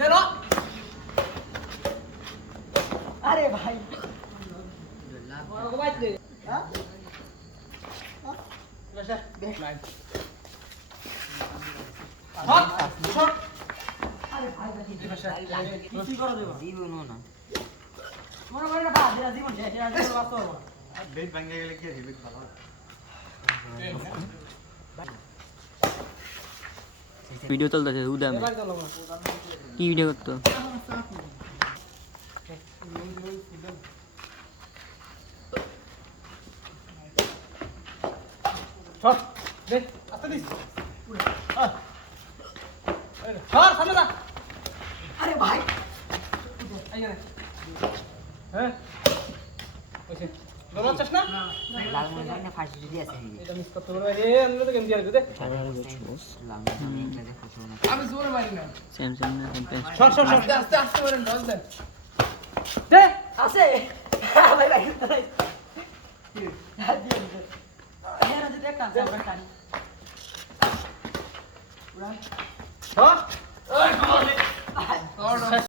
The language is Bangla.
দেলো আরে ভাই ভাই দে হ্যাঁ বসে দেখ লাইন হট শট আরে ভাই দেখি বসে কি করে দেব জীবন না মনে করে না বাদ দেরা জীবন শেষ আর দেব বাপ আর বেড ভাঙে গেলে কি হবে ভালো ভিডিও চলতেছে উদাম কি ভিডিও করতো শট দে আস্তে দিস শট সামনে যা আরে ভাই আইয়া হ্যাঁ ওইছে দৌড়াচ্ছিস না লাল মনে না ফাঁসি যদি আছে এটা মিস করতে পারবে রে আমরা তো গেম দিয়ে দে লাল মনে দেখে খুশি না আমি জোরে মারি না সেম সেম না কম্পেস শট শট শট আস্তে আস্তে মারেন ডজ দেন দে আছে ভাই ভাই তাই এরা যদি একটা আছে আমরা টানি উড়ান শট ওই গোল